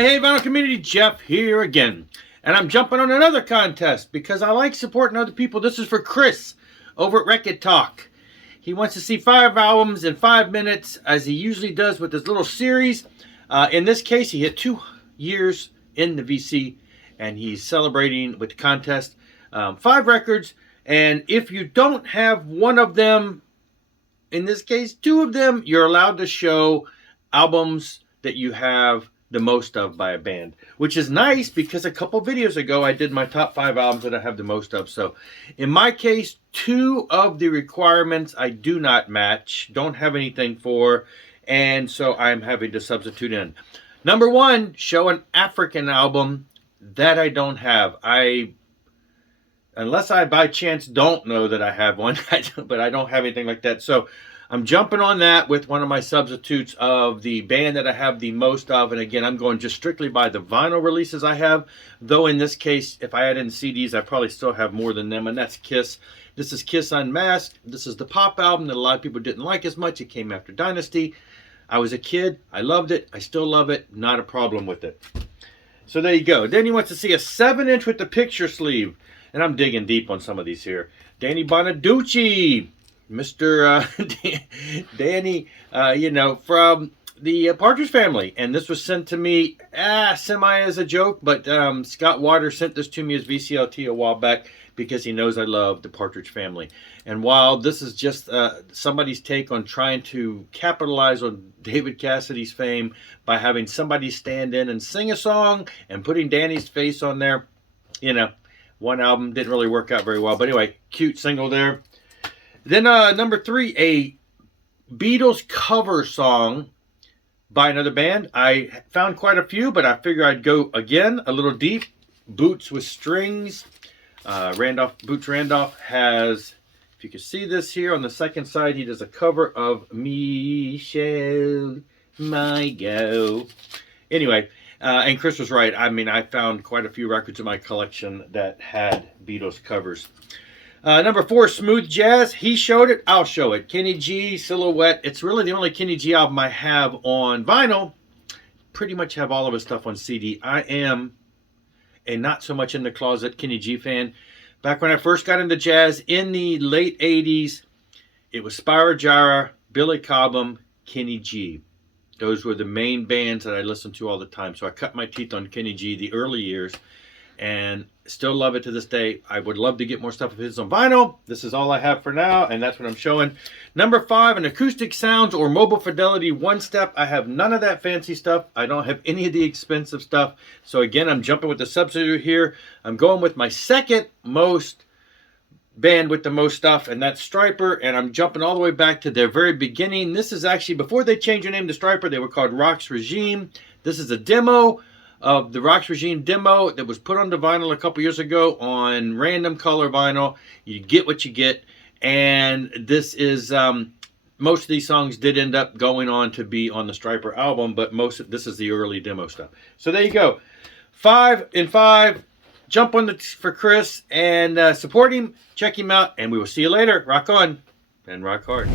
Hey, vinyl community, Jeff here again. And I'm jumping on another contest because I like supporting other people. This is for Chris over at Rekkid Talk. He wants to see 5 albums in 5 minutes, as he usually does with his little series. In this case, he hit 2 years in the VC, and he's celebrating with the contest. 5 records, and if you don't have one of them, in this case 2 of them, you're allowed to show albums that you have the most of by a band, which is nice because a couple videos ago I did my top 5 albums that I have the most of. So in my case, 2 of the requirements I do not match, don't have anything for, and so I'm having to substitute in. Number 1, show an African album that I don't have. Unless I by chance don't know that I have one, but I don't have anything like that. So I'm jumping on that with one of my substitutes of the band that I have the most of. And again, I'm going just strictly by the vinyl releases I have. Though in this case, if I add in CDs, I probably still have more than them. And that's Kiss. This is Kiss Unmasked. This is the pop album that a lot of people didn't like as much. It came after Dynasty. I was a kid. I loved it. I still love it. Not a problem with it. So there you go. Then he wants to see a 7-inch with the picture sleeve. And I'm digging deep on some of these here. Danny Bonaducci. Mr. Danny, from the Partridge Family. And this was sent to me semi as a joke, but Scott Waters sent this to me as VCLT a while back because he knows I love the Partridge Family. And while this is just somebody's take on trying to capitalize on David Cassidy's fame by having somebody stand in and sing a song and putting Danny's face on there, one album didn't really work out very well. But anyway, cute single there. Then number 3, a Beatles cover song by another band. I found quite a few, but I figure I'd go again a little deep. Boots with Strings. Boots Randolph has, if you can see this here on the second side, he does a cover of Michelle, My Go. Anyway, and Chris was right. I mean, I found quite a few records in my collection that had Beatles covers. Number 4, Smooth Jazz. He showed it. I'll show it. Kenny G, Silhouette. It's really the only Kenny G album I have on vinyl. Pretty much have all of his stuff on CD. I am a not so much in the closet Kenny G fan. Back when I first got into jazz in the late 80s, it was Spyro Gyra, Billy Cobham, Kenny G. Those were the main bands that I listened to all the time. So I cut my teeth on Kenny G the early years. And still love it to this day. I would love to get more stuff of his on vinyl. This is all I have for now, and that's what I'm showing. Number 5, an Acoustic Sounds or Mobile Fidelity 1-step. I have none of that fancy stuff. I don't have any of the expensive stuff. So again, I'm jumping with the substitute here. I'm going with my second most band with the most stuff, and that's Stryper. And I'm jumping all the way back to their very beginning. This is actually before they changed their name to Stryper. They were called Rock's Regime. This is a demo of the Rock's Regime demo that was put on the vinyl a couple years ago on random color vinyl. You get what you get. And this is, most of these songs did end up going on to be on the Stryper album, but this is the early demo stuff. So there you go. 5 in 5. Jump on for Chris and support him. Check him out, and we will see you later. Rock on and rock hard.